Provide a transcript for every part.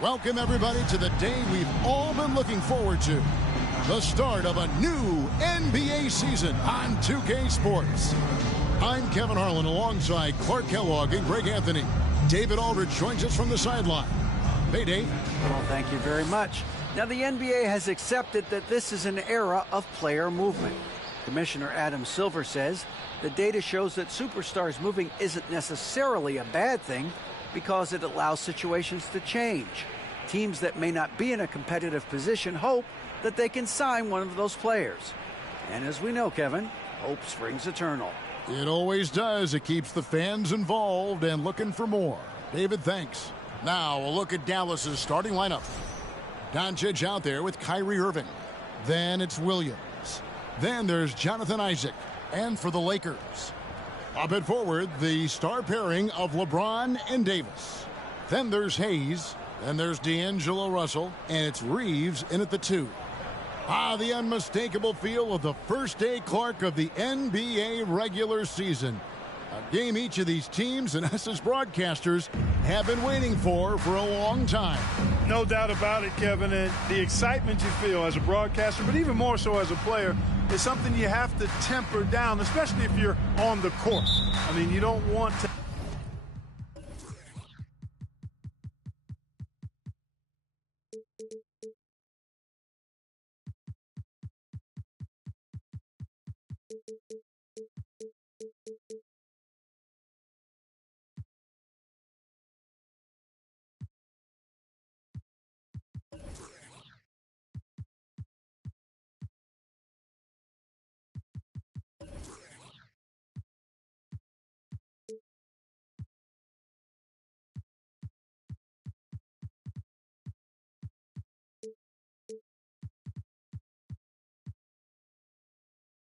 Welcome, everybody, to the day we've all been looking forward to. The start of a new NBA season on 2K Sports. I'm Kevin Harlan alongside Clark Kellogg and Greg Anthony. David Aldridge joins us from the sideline. Hey, Dave. Well, thank you very much. Now, the NBA has accepted that this is an era of player movement. Commissioner Adam Silver says the data shows that superstars moving isn't necessarily a bad thing because it allows situations to change. Teams that may not be in a competitive position hope that they can sign one of those players. And as we know, Kevin, hope springs eternal. It always does. It keeps the fans involved and looking for more. David, thanks. Now, a look at Dallas's starting lineup. Doncic out there with Kyrie Irving. Then it's Williams. Then there's Jonathan Isaac. And for the Lakers, up and forward, the star pairing of LeBron and Davis. Then there's Hayes. Then there's D'Angelo Russell. And it's Reeves in at the 2. The unmistakable feel of the first day, Clark, of the NBA regular season. A game each of these teams and us as broadcasters have been waiting for a long time. No doubt about it, Kevin. And the excitement you feel as a broadcaster, but even more so as a player, is something you have to temper down, especially if you're on the court. I mean, you don't want to...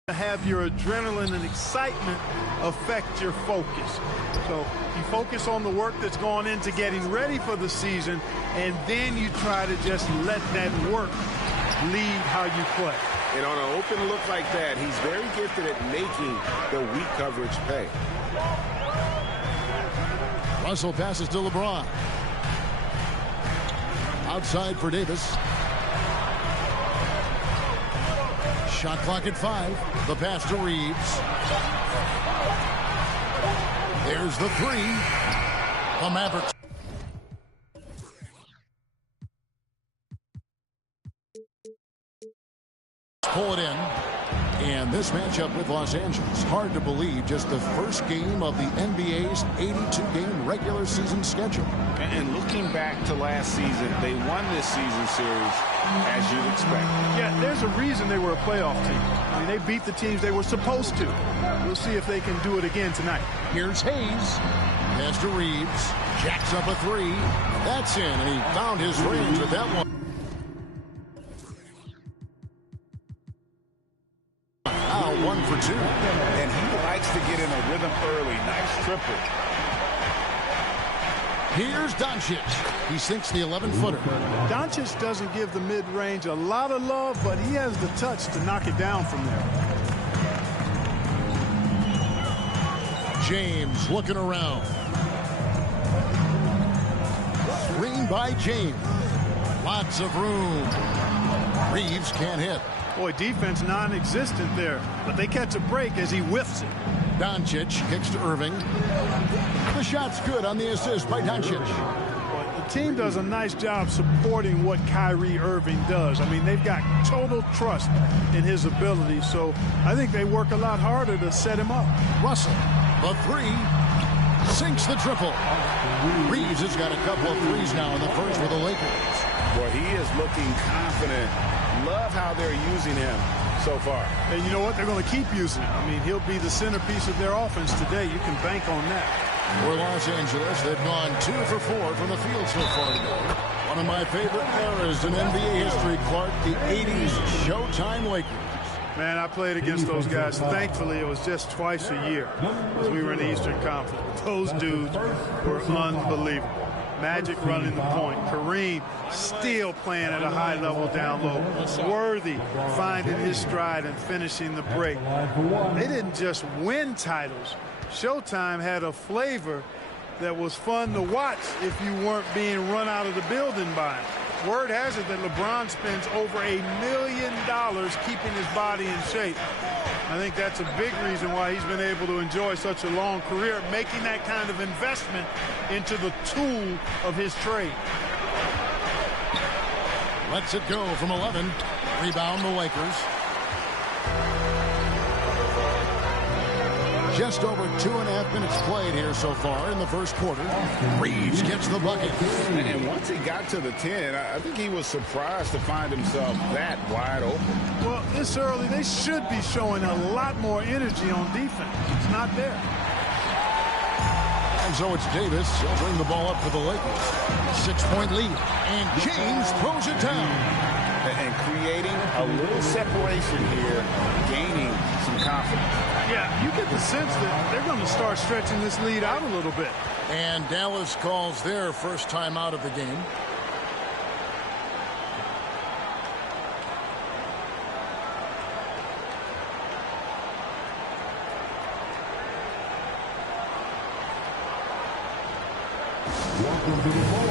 have your adrenaline and excitement affect your focus. So you focus on the work that's gone into getting ready for the season, and then you try to just let that work lead how you play. And on an open look like that, he's very gifted at making the weak coverage pay. Russell passes to LeBron. Outside for Davis. Shot clock at 5. The pass to Reeves. There's the 3. The Mavericks. Pull it in. And this matchup with Los Angeles, hard to believe, just the first game of the NBA's 82-game regular season schedule. And looking back to last season, they won this season series as you'd expect. Yeah, there's a reason they were a playoff team. I mean, they beat the teams they were supposed to. We'll see if they can do it again tonight. Here's Hayes. Pass to Reeves. Jacks up a 3. That's in, and he found his range with that one. Now 1 for 2. And he likes to get in a rhythm early. Nice triple. Here's Doncic. He sinks the 11-footer. Doncic doesn't give the mid-range a lot of love, but he has the touch to knock it down from there. James looking around. Screen by James. Lots of room. Reeves can't hit. Boy, defense non-existent there, but they catch a break as he whiffs it. Doncic kicks to Irving. The shot's good on the assist by Doncic. The team does a nice job supporting what Kyrie Irving does. I mean, they've got total trust in his ability, so I think they work a lot harder to set him up. Russell, the 3, sinks the triple. Reeves has got a couple of threes now in the first for the Lakers. Well, he is looking confident. Love how they're using him so far. And you know what? They're going to keep using him. I mean, he'll be the centerpiece of their offense today. You can bank on that. For Los Angeles, they've gone 2 for 4 from the field so far today. One of my favorite eras in NBA history, Clark, the 80s Showtime Lakers. Man, I played against those guys. Thankfully, it was just twice a year as we were in the Eastern Conference. Those dudes were unbelievable. Magic running the point. Kareem still playing at a high level down low. Worthy finding his stride and finishing the break. They didn't just win titles. Showtime had a flavor that was fun to watch if you weren't being run out of the building by him. Word has it that LeBron spends over $1 million keeping his body in shape. I think that's a big reason why he's been able to enjoy such a long career, making that kind of investment into the tool of his trade. Lets it go from 11. Rebound the Lakers. Just over 2.5 minutes played here so far in the first quarter. Reeves gets the bucket. And once he got to the 10, I think he was surprised to find himself that wide open. Well, this early, they should be showing a lot more energy on defense. It's not there. And so it's Davis. He'll bring the ball up for the Lakers. 6-point lead. And James throws it down. And creating a little separation here, gaining some confidence. Yeah, you get the sense that they're going to start stretching this lead out a little bit. And Dallas calls their first time out of the game. Welcome to the ball.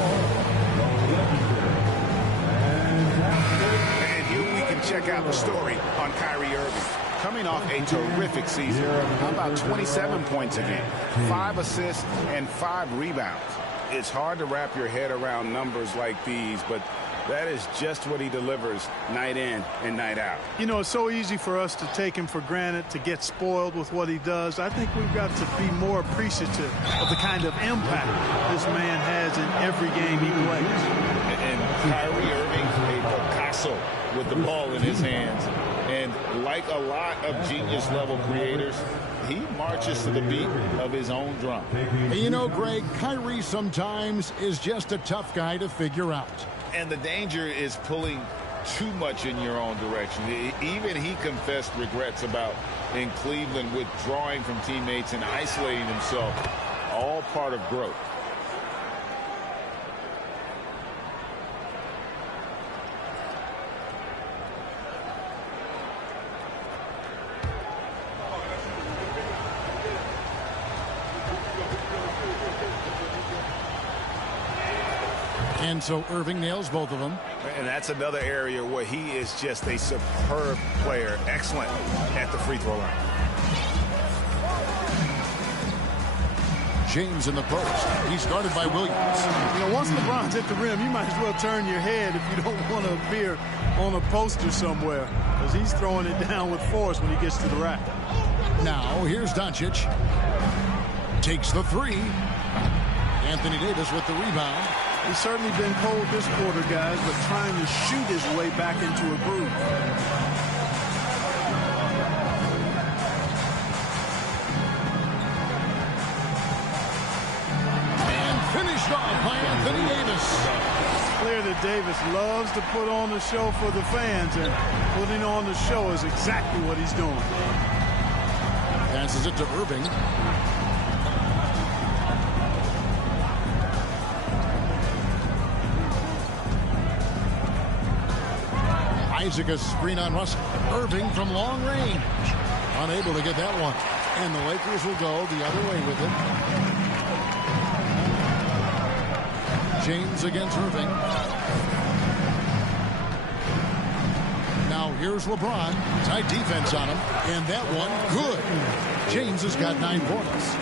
And here we can check out the story on Kyrie Irving. Coming off a terrific season. How about 27 points a game, 5 assists, and 5 rebounds? It's hard to wrap your head around numbers like these, but that is just what he delivers night in and night out. You know, it's so easy for us to take him for granted, to get spoiled with what he does. I think we've got to be more appreciative of the kind of impact this man has in every game he plays. And Kyrie Irving, a Picasso with the ball in his hands. And like a lot of genius-level creators, he marches to the beat of his own drum. You know, Greg, Kyrie sometimes is just a tough guy to figure out. And the danger is pulling too much in your own direction. Even he confessed regrets about in Cleveland withdrawing from teammates and isolating himself. All part of growth. And so Irving nails both of them. And that's another area where he is just a superb player. Excellent at the free throw line. James in the post. He's guarded by Williams. You know, once LeBron's at the rim, you might as well turn your head if you don't want to appear on a poster somewhere, because he's throwing it down with force when he gets to the rack. Now, here's Doncic. Takes the three. Anthony Davis with the rebound. He's certainly been cold this quarter, guys, but trying to shoot his way back into a groove. And finished off by Anthony Davis. It's clear that Davis loves to put on the show for the fans, and putting on the show is exactly what he's doing. Passes it to Irving. Isaac a screen on Russell. Irving from long range. Unable to get that one. And the Lakers will go the other way with it. James against Irving. Now here's LeBron. Tight defense on him. And that one, good. James has got 9 points.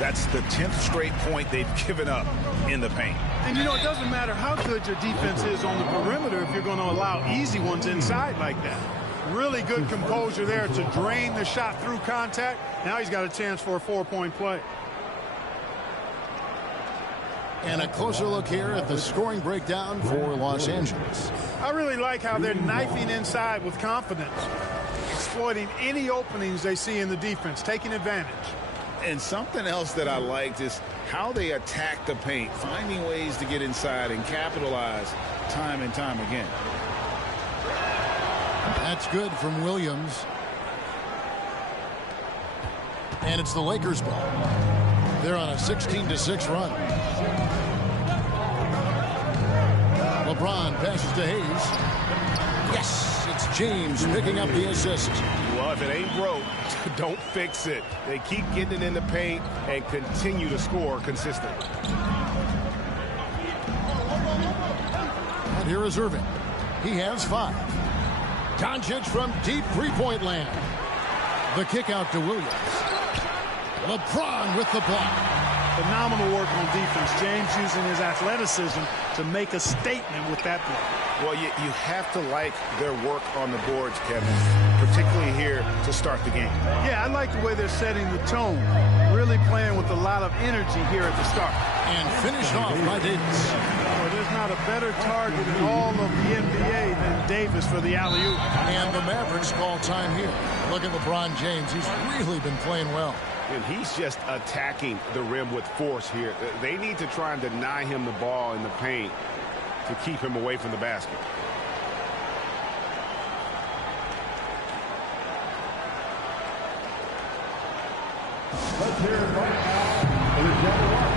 That's the 10th straight point they've given up in the paint. And, you know, it doesn't matter how good your defense is on the perimeter if you're going to allow easy ones inside like that. Really good composure there to drain the shot through contact. Now he's got a chance for a 4-point play. And a closer look here at the scoring breakdown for Los Angeles. I really like how they're knifing inside with confidence, exploiting any openings they see in the defense, taking advantage. And something else that I liked is how they attack the paint, finding ways to get inside and capitalize time and time again. That's good from Williams. And it's the Lakers ball. They're on a 16-6 run. LeBron passes to Hayes. Yes! It's James picking up the assist. Well, if it ain't broke, don't fix it. They keep getting it in the paint and continue to score consistently. And here is Irving. He has 5. Doncic from deep three-point land. The kick out to Williams. LeBron with the block. Phenomenal work on defense. James using his athleticism to make a statement with that block. Well, you have to like their work on the boards, Kevin, particularly here to start the game. Yeah, I like the way they're setting the tone. Really playing with a lot of energy here at the start. And finished off by Davis. Well, there's not a better target in all of the NBA than Davis for the alley-oop. And the Mavericks call time here. Look at LeBron James. He's really been playing well. And he's just attacking the rim with force here. They need to try and deny him the ball in the paint to keep him away from the basket. Let's hear it right now for the Jabberwocky.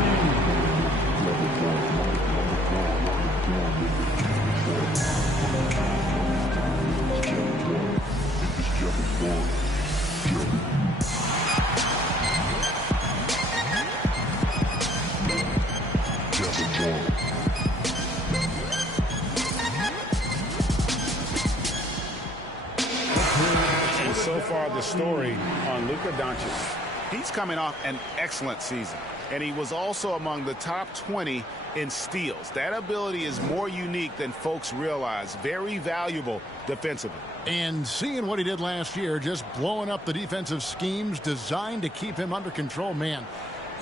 And so far, the story on Luka Doncic. He's coming off an excellent season, and he was also among the top 20 in steals. That ability is more unique than folks realize. Very valuable defensively. And seeing what he did last year, just blowing up the defensive schemes designed to keep him under control, man.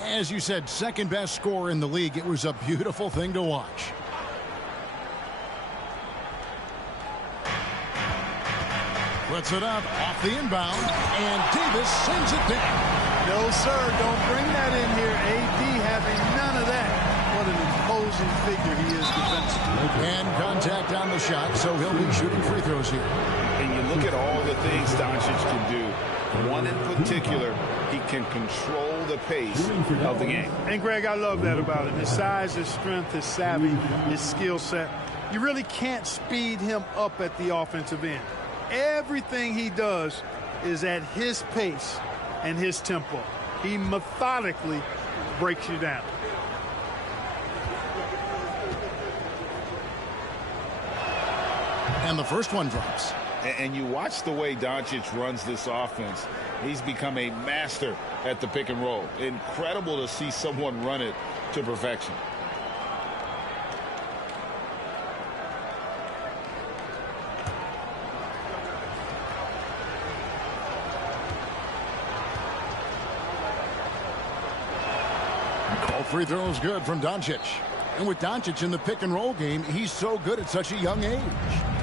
As you said, second best scorer in the league. It was a beautiful thing to watch. Puts it up off the inbound, and Davis sends it back. No, sir, don't bring that in here. AD having none of that. What an imposing figure he is defensively. And contact on the shot, so he'll be shooting free throws here. And you look at all the things Doncic can do. One in particular, he can control the pace of the game. And, Greg, I love that about him. His size, his strength, his savvy, his skill set. You really can't speed him up at the offensive end. Everything he does is at his pace and his tempo. He methodically breaks you down. And the first one drops. And you watch the way Doncic runs this offense. He's become a master at the pick and roll. Incredible to see someone run it to perfection. All free throws good from Doncic. And with Doncic in the pick and roll game, he's so good at such a young age.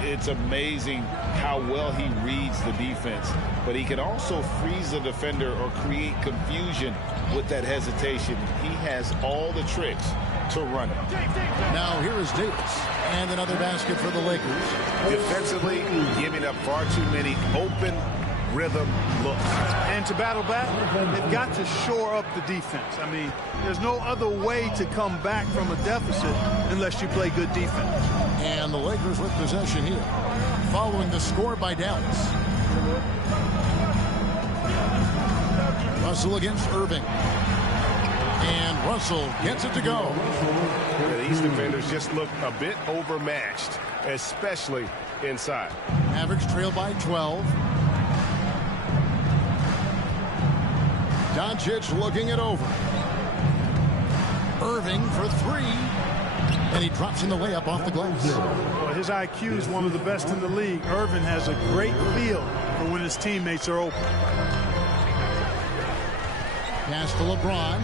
It's amazing how well he reads the defense, but he can also freeze the defender or create confusion with that hesitation. He has all the tricks to run it. Now here is Davis, and another basket for the Lakers. Defensively, giving up far too many open rhythm looks. And to battle back, they've got to shore up the defense. I mean, there's no other way to come back from a deficit unless you play good defense. And the Lakers with possession here, following the score by Dallas. Russell against Irving. And Russell gets it to go. These defenders just look a bit overmatched, especially inside. Mavericks trail by 12. Doncic looking it over. Irving for 3. And he drops in the layup off the glass. Well, his IQ is one of the best in the league. Irving has a great feel for when his teammates are open. Pass to LeBron.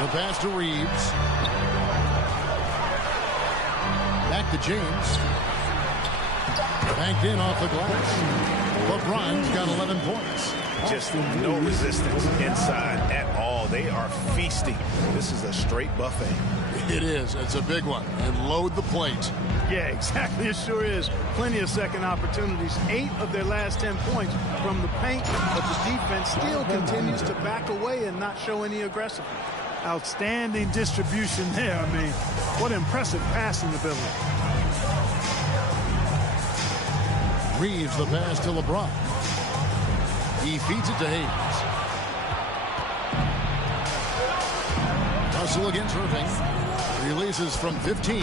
The pass to Reeves. Back to James. Banked in off the glass. LeBron's got 11 points. Just no resistance inside at all. They are feasting. This is a straight buffet. It is. It's a big one. And load the plate. Yeah, exactly. It sure is. Plenty of second opportunities. 8 of their last 10 points from the paint, but the defense still continues to back away and not show any aggressiveness. Outstanding distribution there. I mean, what impressive passing ability. Reeves the pass to LeBron. He feeds it to Hayes. Russell against Irving. Releases from 15.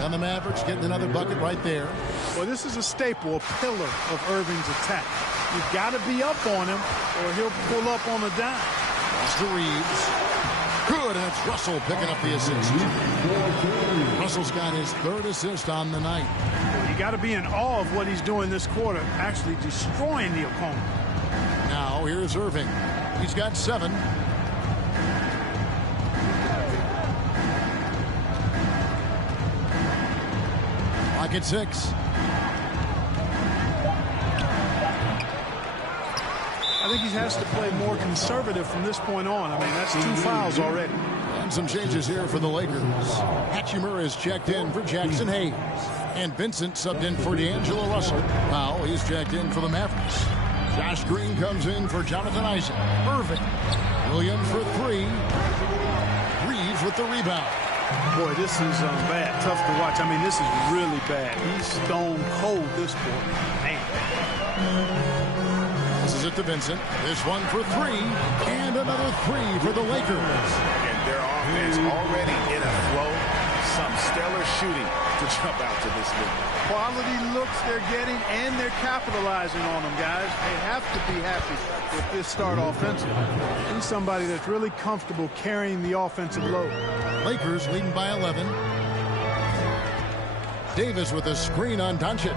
And the Mavericks getting another bucket right there. Well, this is a staple, a pillar of Irving's attack. You've got to be up on him or he'll pull up on a dime. Pass to Reeves. Good, and it's Russell picking up the assist. Russell's got his 3rd assist on the night. You got to be in awe of what he's doing this quarter, actually destroying the opponent. Now here's Irving. He's got 7. Clock at 6. I think he has to play more conservative from this point on. I mean, that's 2 fouls already. And some changes here for the Lakers. Hatchimer is checked in for Jackson Hayes. And Vincent subbed in for D'Angelo Russell. Now he's checked in for the Mavericks. Josh Green comes in for Jonathan Isaac. Irving. Williams for 3. Reeves with the rebound. Boy, this is bad. Tough to watch. I mean, this is really bad. He's stone cold this quarter. Man. Passes it to Vincent. This one for 3. And another 3 for the Lakers. And their offense already in a flow. Some stellar shooting to jump out to this league. Quality looks they're getting, and they're capitalizing on them, guys. They have to be happy with this start offensively. He's somebody that's really comfortable carrying the offensive load. Lakers leading by 11. Davis with a screen on Doncic.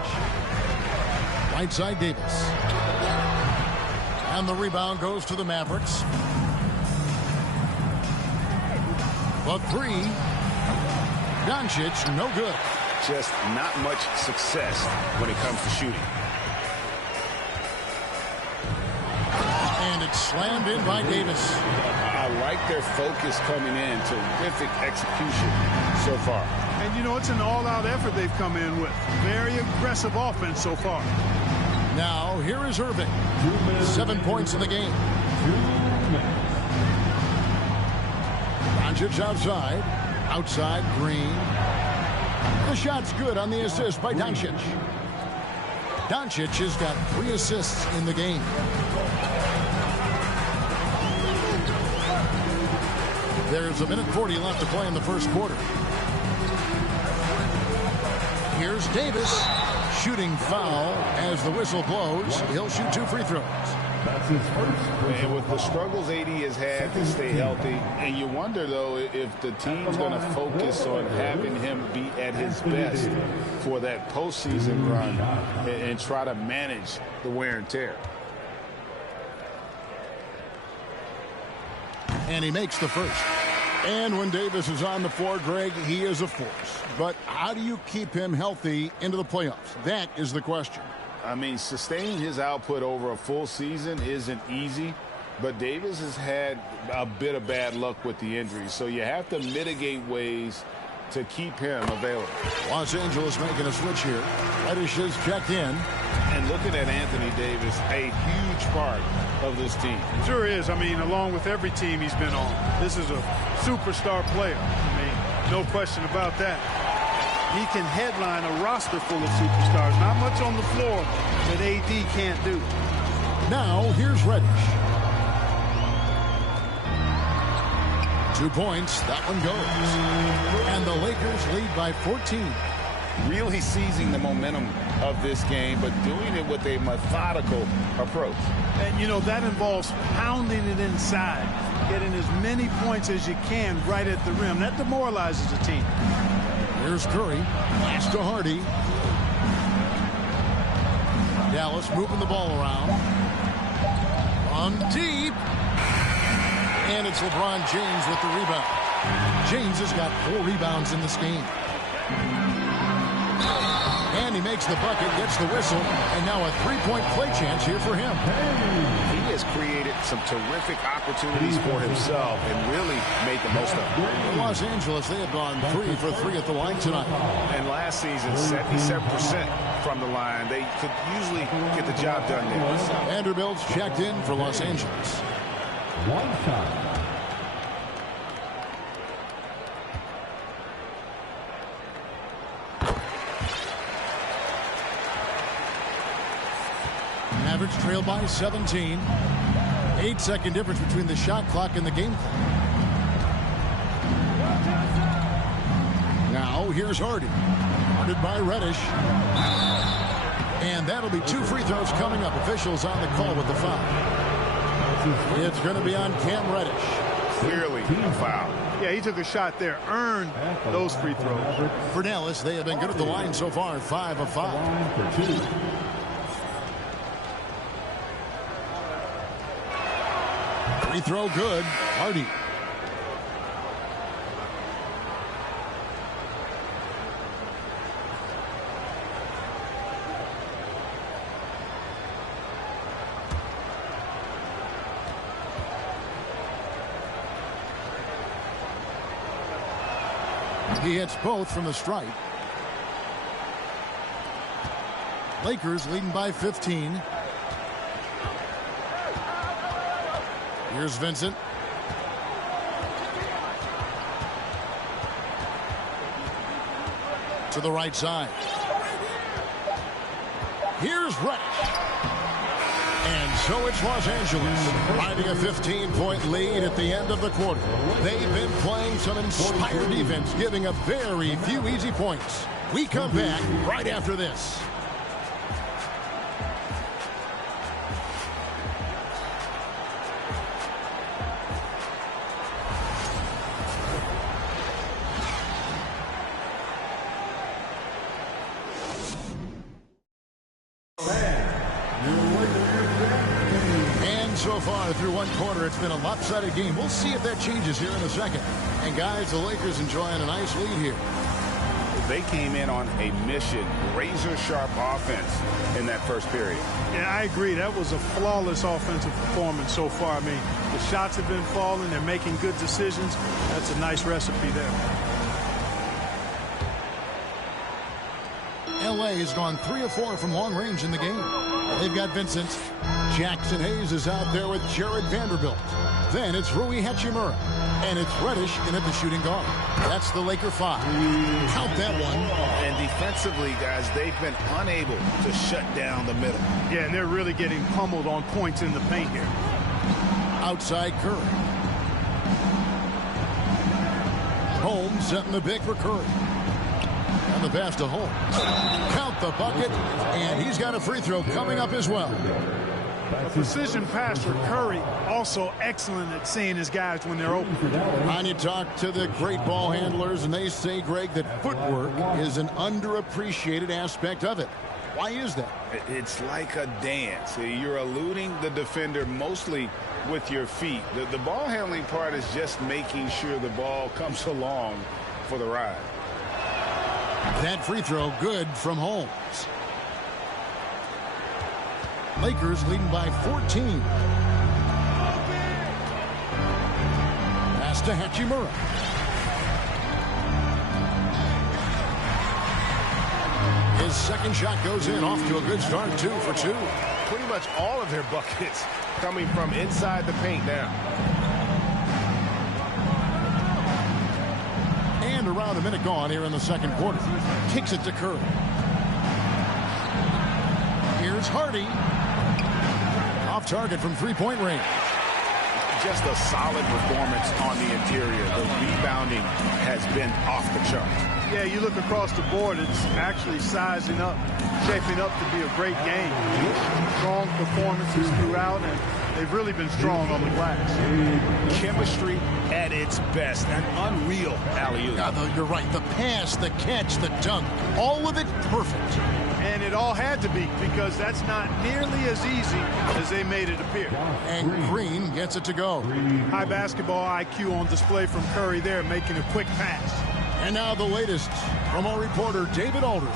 Right side Davis. And the rebound goes to the Mavericks. The 3. Doncic, no good. Just not much success when it comes to shooting. And it's slammed in by Davis. I like their focus coming in. Terrific execution so far. And, you know, it's an all-out effort they've come in with. Very aggressive offense so far. Now, here is Irving. 7 points in the game. Doncic outside. Outside, Green. The shot's good on the assist by Doncic. Doncic has got 3 assists in the game. There's 1:40 left to play in the first quarter. Here's Davis. Shooting foul as the whistle blows. He'll shoot 2 free throws. That's his first. And with the struggles AD has had to stay healthy, and you wonder, though, if the team's going to focus on having him be at his best for that postseason run and try to manage the wear and tear. And he makes the first. And when Davis is on the floor, Greg, he is a force. But how do you keep him healthy into the playoffs? That is the question. I mean, sustaining his output over a full season isn't easy, but Davis has had a bit of bad luck with the injuries, so you have to mitigate ways to keep him available. Los Angeles making a switch here. Reddish is checked in. And looking at Anthony Davis, a huge part of this team. Sure is. I mean, along with every team he's been on, this is a superstar player. I mean, no question about that. He can headline a roster full of superstars. Not much on the floor that AD can't do. Now, here's Reddish. 2 points. That one goes. And the Lakers lead by 14. Really seizing the momentum of this game, but doing it with a methodical approach. And, you know, that involves pounding it inside, getting as many points as you can right at the rim. That demoralizes a team. Here's Curry. Pass to Hardy. Dallas moving the ball around. On deep. And it's LeBron James with the rebound. James has got 4 rebounds in this game. And he makes the bucket, gets the whistle, and now a 3-point play chance here for him. He has created some terrific opportunities for himself and really made the most of it. In Los Angeles, they have gone 3 for 3 at the line tonight. And last season, 77% from the line. They could usually get the job done there. Vanderbilt's checked in for Los Angeles. One time. Mavericks trail by 17. 8-second difference between the shot clock and the game clock. Now here's Hardy. Guarded by Reddish. And that'll be 2 free throws coming up. Officials on the call with the foul. It's going to be on Cam Reddish. Clearly a foul. Yeah, he took a shot there, earned those free throws. For Dallas, they have been good at the line so far, 5 of 5. Free throw good. Hardy. He hits both from the stripe. Lakers leading by 15. Here's Vincent. To the right side. Here's Reddish. And so it's Los Angeles riding a 15-point lead at the end of the quarter. They've been playing some inspired defense, giving up very few easy points. We come back right after this. So far through one quarter, it's been a lopsided game. We'll see if that changes here in a second. And guys, the Lakers enjoying a nice lead here. They came in on a mission, razor-sharp offense in that first period. Yeah, I agree. That was a flawless offensive performance so far. I mean, the shots have been falling. They're making good decisions. That's a nice recipe there. L.A. has gone 3 of 4 from long range in the game. They've got Vincent. Jackson Hayes is out there with Jared Vanderbilt. Then it's Rui Hachimura. And it's Reddish in at the shooting guard. That's the Laker 5. Count that one. And defensively, guys, they've been unable to shut down the middle. Yeah, and they're really getting pummeled on points in the paint here. Outside Curry. Holmes setting the big for Curry. And the pass to Holmes. Count the bucket, and he's got a free throw coming up as well. A precision passer, Curry, also excellent at seeing his guys when they're open. And you talk to the great ball handlers, and they say, Greg, that footwork is an underappreciated aspect of it. Why is that? It's like a dance. You're eluding the defender mostly with your feet. The ball handling part is just making sure the ball comes along for the ride. That free throw good from Holmes. Lakers leading by 14. Pass to Hachimura. His second shot goes in, off to a good start, 2 for 2. Pretty much all of their buckets coming from inside the paint now. And around a minute gone here in the second quarter. Kicks it to Curry. Here's Hardy. Off target from three-point range. Just a solid performance on the interior. The rebounding has been off the charts. Yeah, you look across the board, it's actually sizing up, shaping up to be a great game. Strong performances throughout, and they've really been strong on the glass. Chemistry at its best. An unreal alley-oop. You're right. The pass, the catch, the dunk, all of it perfect. And it all had to be, because that's not nearly as easy as they made it appear. And Green gets it to go. High basketball IQ on display from Curry there, making a quick pass. And now the latest from our reporter, David Aldridge.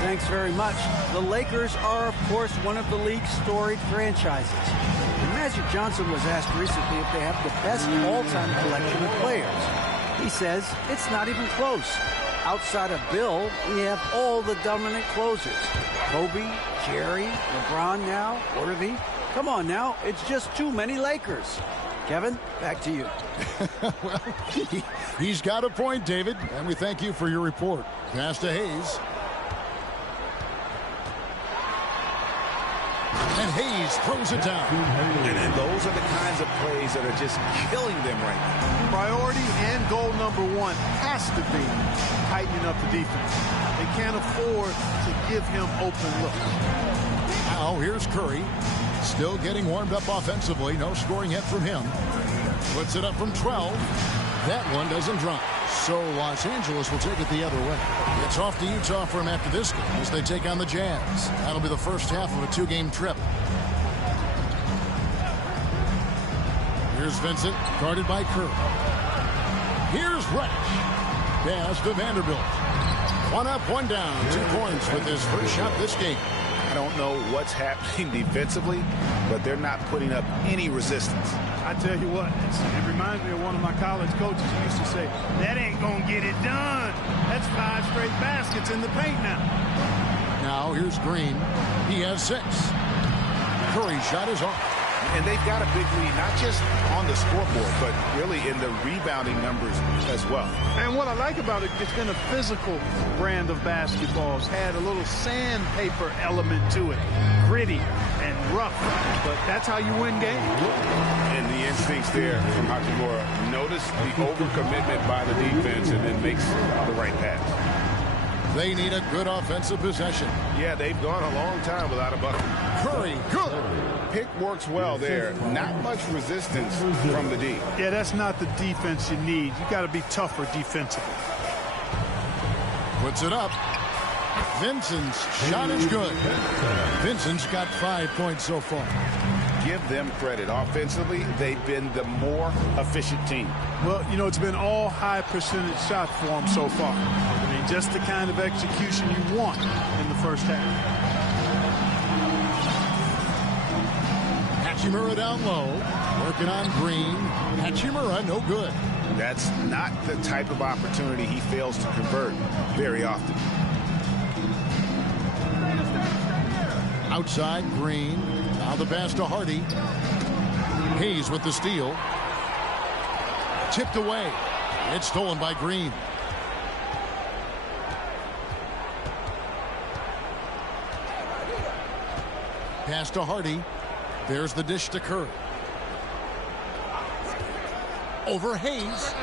Thanks very much. The Lakers are, of course, one of the league's storied franchises. And Magic Johnson was asked recently if they have the best all-time collection of players. He says it's not even close. Outside of Bill, we have all the dominant closers. Kobe, Jerry, LeBron now, Worthy. Come on now, it's just too many Lakers. Kevin, back to you. Well, he's got a point, David, and we thank you for your report. Pass to Hayes. And Hayes throws it down. And those are the kinds of plays that are just killing them right now. Priority and goal number one has to be tightening up the defense. They can't afford to give him open looks. Now here's Curry. Still getting warmed up offensively. No scoring yet from him. Puts it up from 12. That one doesn't drop. So Los Angeles will take it the other way. It's off to Utah for him after this game as they take on the Jazz. That'll be the first half of a two-game trip. Here's Vincent, guarded by Curry. Here's Reddish. Pass to Vanderbilt. One up, one down. 2 points with his first shot this game. I don't know what's happening defensively, but they're not putting up any resistance. I tell you what, it reminds me of one of my college coaches who used to say, that ain't going to get it done. That's 5 straight baskets in the paint now. Now here's Green. He has 6. Curry's shot is off. And they've got a big lead, not just on the scoreboard, but really in the rebounding numbers as well. And what I like about it, it's been a physical brand of basketball. It's had a little sandpaper element to it. Gritty and rough, but that's how you win games. And the instincts there from Hachimura. Notice the overcommitment by the defense and then makes the right pass. They need a good offensive possession. Yeah, they've gone a long time without a bucket. Curry, good. Pick works well there. Not much resistance from the D. Yeah, that's not the defense you need. You got to be tougher defensively. Puts it up. Vincent's shot is good. Vincent's got 5 points so far. Give them credit. Offensively, they've been the more efficient team. Well, you know, it's been all high percentage shots for them so far. I mean, just the kind of execution you want in the first half. Hachimura down low. Working on Green. Hachimura, no good. That's not the type of opportunity he fails to convert very often. Outside, Green. Now the pass to Hardy. Hayes with the steal. Tipped away. It's stolen by Green. Pass to Hardy. There's the dish to Curry. Over Hayes.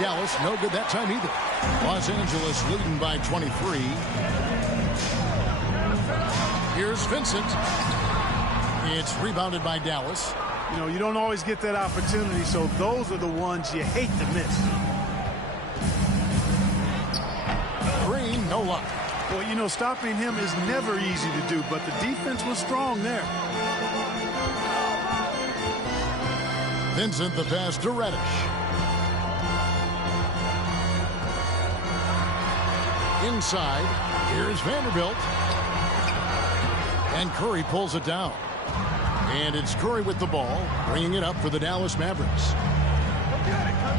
Dallas, no good that time either. Los Angeles leading by 23. Here's Vincent. It's rebounded by Dallas. You know, you don't always get that opportunity, so those are the ones you hate to miss. Green, no luck. Well, you know, stopping him is never easy to do, but the defense was strong there. Vincent, the pass to Reddish. Inside, here's Vanderbilt. And Curry pulls it down. And it's Curry with the ball, bringing it up for the Dallas Mavericks.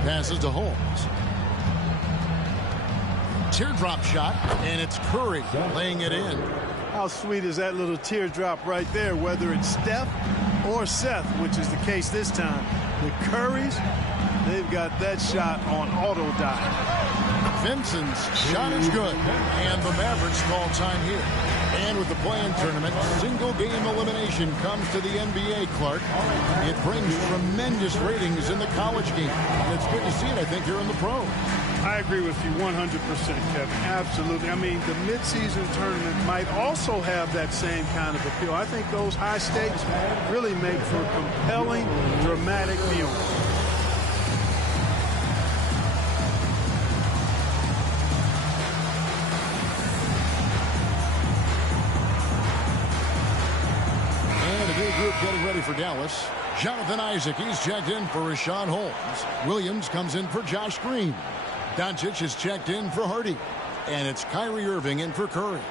Passes to Holmes. Teardrop shot, and it's Curry laying it in. How sweet is that little teardrop right there, whether it's Steph or Seth, which is the case this time. The Currys, they've got that shot on auto dive. Vincent's shot is good, and the Mavericks call time here. And with the play-in tournament, single-game elimination comes to the NBA, Clark. It brings tremendous ratings in the college game. And it's good to see it, I think, here in the pros. I agree with you 100%, Kevin. Absolutely. I mean, the midseason tournament might also have that same kind of appeal. I think those high stakes really make for compelling, dramatic viewing. Getting ready for Dallas. Jonathan Isaac, he's checked in for Rashawn Holmes. Williams comes in for Josh Green. Doncic is checked in for Hardy. And it's Kyrie Irving in for Curry.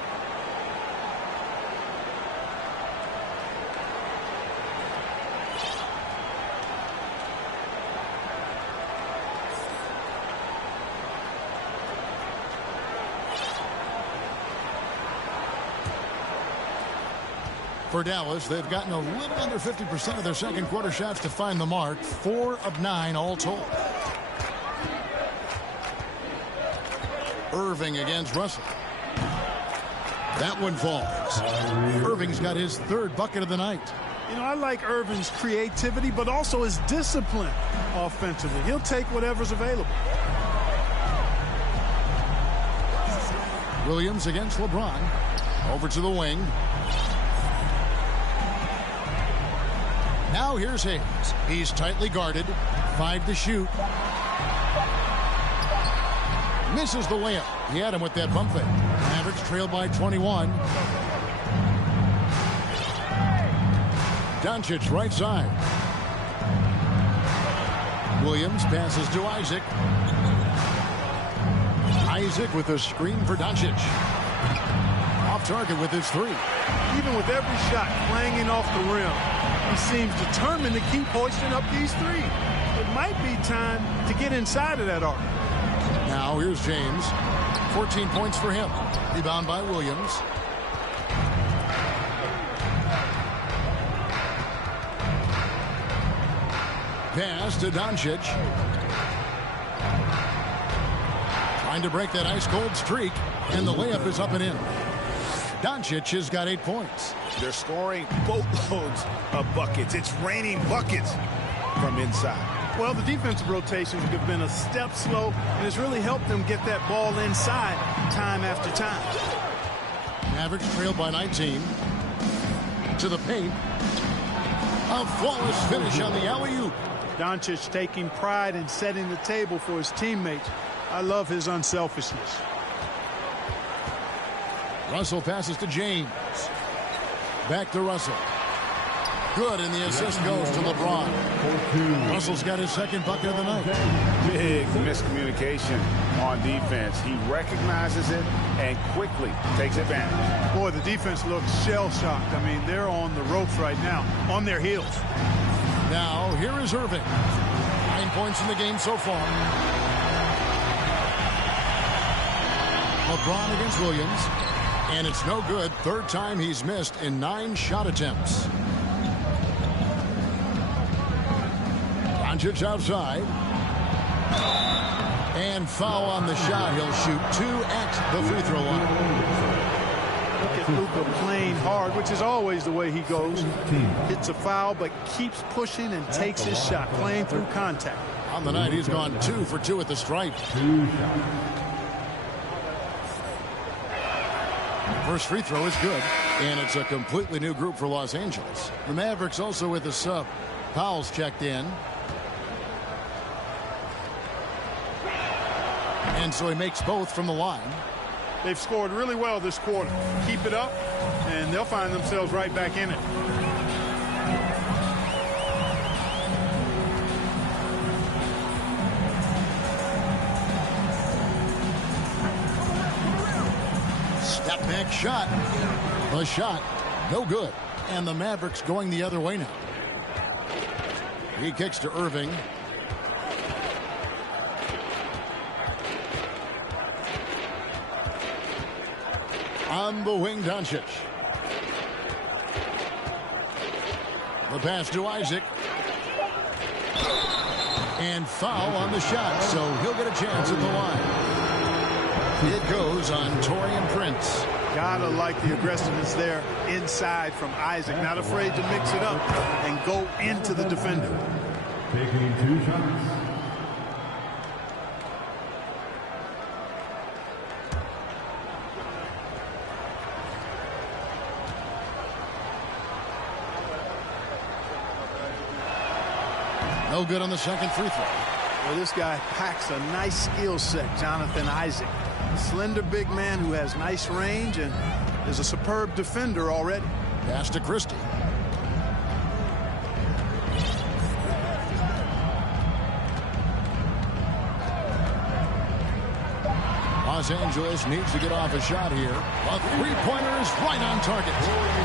For Dallas, they've gotten a little under 50% of their second quarter shots to find the mark. 4 of 9 all told. Irving against Russell. That one falls. Irving's got his third bucket of the night. You know, I like Irving's creativity, but also his discipline offensively. He'll take whatever's available. Williams against LeBron. Over to the wing. Now here's Hayes. He's tightly guarded. 5 to shoot. Misses the layup. He had him with that bump fake. Mavericks trail by 21. Doncic right side. Williams passes to Isaac. Isaac with a screen for Doncic. Off target with his 3. Even with every shot clanging off the rim, he seems determined to keep hoisting up these 3. It might be time to get inside of that arc. Now here's James. 14 points for him. Rebound by Williams. Pass to Doncic. Trying to break that ice-cold streak, and the layup is up and in. Doncic has got 8 points. They're scoring boatloads of buckets. It's raining buckets from inside. Well, the defensive rotations have been a step slow, and it's really helped them get that ball inside time after time. Mavericks trail by 19. To the paint. A flawless finish on the alley-oop. Doncic taking pride in setting the table for his teammates. I love his unselfishness. Russell passes to James. Back to Russell. Good, and the assist goes to LeBron. Russell's got his second bucket of the night. Big miscommunication on defense. He recognizes it and quickly takes advantage. Boy, the defense looks shell-shocked. I mean, they're on the ropes right now, on their heels. Now, here is Irving. 9 points in the game so far. LeBron against Williams. And it's no good. Third time he's missed in 9 shot attempts. Doncic outside. And foul on the shot. He'll shoot 2 at the free throw line. Look at Luka playing hard, which is always the way he goes. Hits a foul, but keeps pushing and takes his shot, playing through contact. On the night, he's gone 2 for 2 at the stripe. First free throw is good, and it's a completely new group for Los Angeles. The Mavericks also with a sub. Powell's checked in. And so he makes both from the line. They've scored really well this quarter. Keep it up, and they'll find themselves right back in it. Step back shot. The shot, no good. And the Mavericks going the other way now. He kicks to Irving. On the wing, Doncic. The pass to Isaac. And foul on the shot, so he'll get a chance at the line. It goes on Taurean Prince. Gotta like the aggressiveness there inside from Isaac. Not afraid to mix it up and go into the defender. Taking 2 shots. No good on the second free throw. Well, this guy packs a nice skill set, Jonathan Isaac. A slender big man who has nice range and is a superb defender already. Pass to Christie. Los Angeles needs to get off a shot here. A three-pointer is right on target.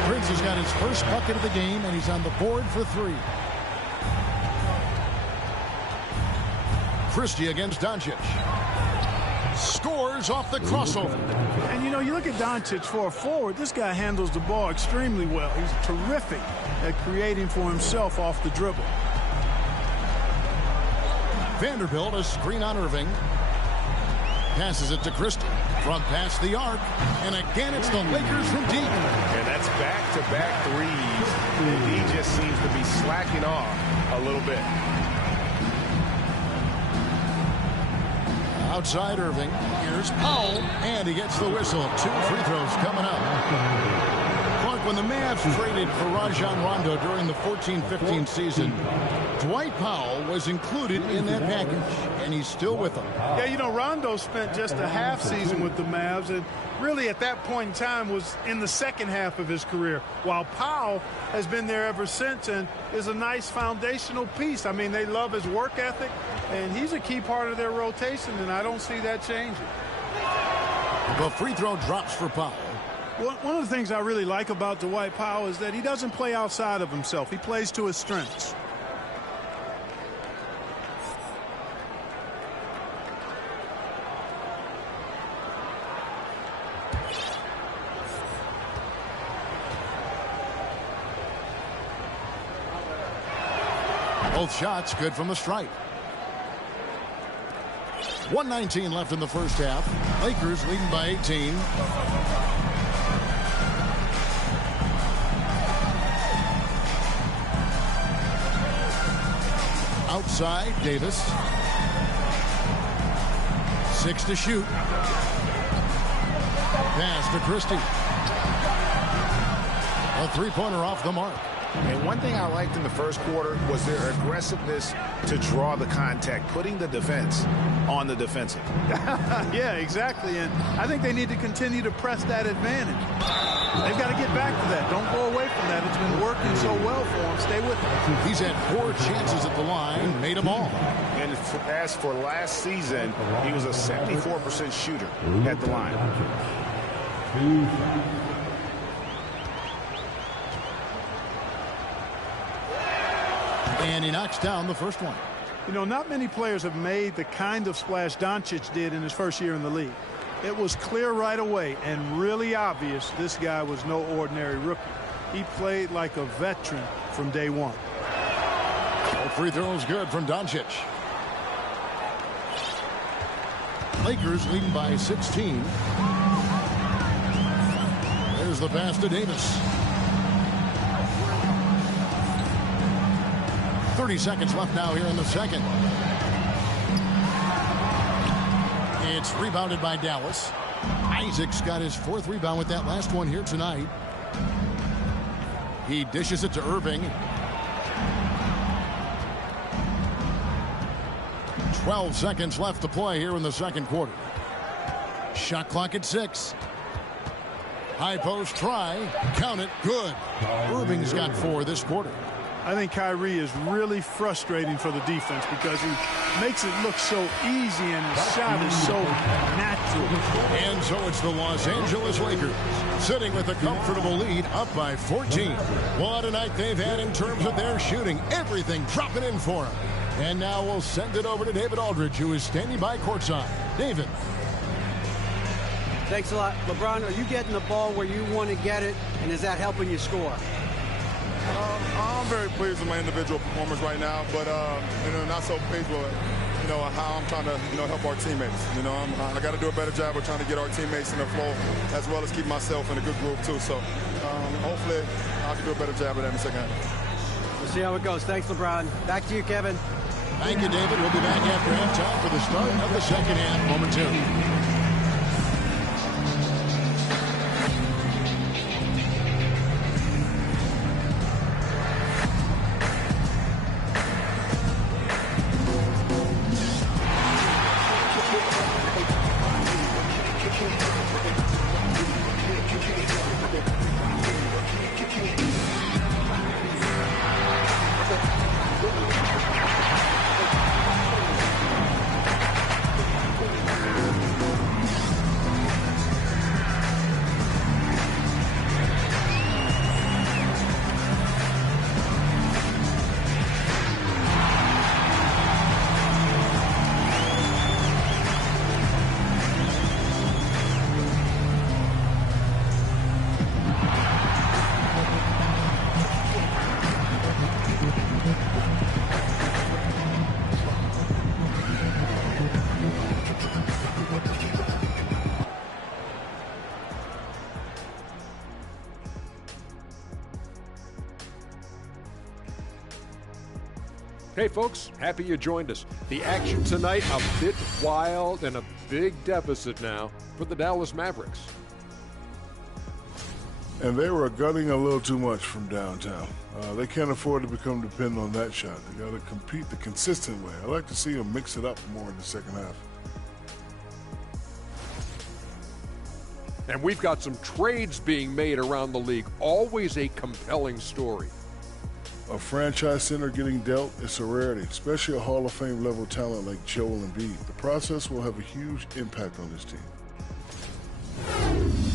Prince has got his first bucket of the game, and he's on the board for 3. Christie against Doncic. Scores off the crossover. And, you know, you look at Doncic for a forward, this guy handles the ball extremely well. He's terrific at creating for himself off the dribble. Vanderbilt, a screen on Irving. Passes it to Christie. From past the arc, and again it's the Lakers from deep. And that's back-to-back threes. And he just seems to be slacking off a little bit. Outside Irving, here's Powell, and he gets the whistle. 2 free throws coming up. Clark, when the Mavs traded for Rajon Rondo during the 14-15 season, Dwight Powell was included in that package, and he's still with them. Yeah, you know, Rondo spent just a half season with the Mavs, and really at that point in time was in the second half of his career, while Powell has been there ever since and is a nice foundational piece. I mean, they love his work ethic, and he's a key part of their rotation, and I don't see that changing. The free throw drops for Powell. One of the things I really like about Dwight Powell is that he doesn't play outside of himself. He plays to his strengths. Both shots good from the stripe. 1:19 left in the first half. Lakers leading by 18. Outside, Davis. 6 to shoot. Pass to Christie. A three-pointer off the mark. And one thing I liked in the first quarter was their aggressiveness to draw the contact, putting the defense on the defensive. Yeah, exactly. And I think they need to continue to press that advantage. They've got to get back to that. Don't go away from that. It's been working so well for him. Stay with it. He's had 4 chances at the line, made them all. And as for last season, he was a 74% shooter at the line. And he knocks down the first one. You know, not many players have made the kind of splash Doncic did in his first year in the league. It was clear right away and really obvious this guy was no ordinary rookie. He played like a veteran from day one. All free throws good from Doncic. Lakers leading by 16. There's the pass to Davis. 30 seconds left now here in the second. It's rebounded by Dallas. Isaac's got his 4th rebound with that last one here tonight. He dishes it to Irving. 12 seconds left to play here in the second quarter. Shot clock at 6. High post try. Count it. Good. Irving's got 4 this quarter. I think Kyrie is really frustrating for the defense because he makes it look so easy and his shot is so natural. And so it's the Los Angeles Lakers sitting with a comfortable lead up by 14. What a night they've had in terms of their shooting. Everything dropping in for them. And now we'll send it over to David Aldridge, who is standing by courtside. David. Thanks a lot. LeBron, are you getting the ball where you want to get it, and is that helping you score? I'm very pleased with my individual performance right now, but not so pleased with how I'm trying to help our teammates. I got to do a better job of trying to get our teammates in the flow as well as keep myself in a good groove too. So hopefully I can do a better job of that in the second half. We'll see how it goes. Thanks, LeBron. Back to you, Kevin. Thank you, David. We'll be back after halftime for the start of the second half momentarily. Hey folks, happy you joined us. The action tonight a bit wild and a big deficit now for the Dallas Mavericks. And they were gunning a little too much from downtown. They can't afford to become dependent on that shot. They got to compete the consistent way. I like to see them mix it up more in the second half. And we've got some trades being made around the league. Always a compelling story. A franchise center getting dealt is a rarity, especially a Hall of Fame level talent like Joel Embiid. The process will have a huge impact on this team.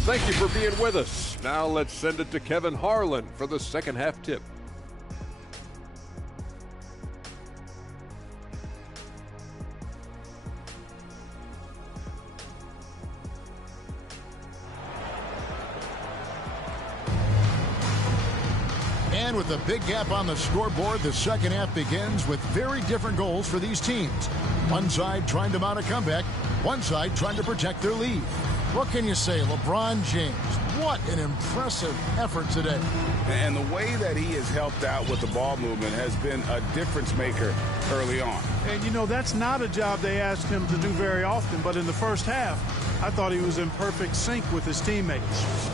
Thank you for being with us. Now let's send it to Kevin Harlan for the second half tip. And with a big gap on the scoreboard, the second half begins with very different goals for these teams. One side trying to mount a comeback, one side trying to protect their lead. What can you say, LeBron James? What an impressive effort today. And the way that he has helped out with the ball movement has been a difference maker early on. And, you know, that's not a job they asked him to do very often, but in the first half, I thought he was in perfect sync with his teammates.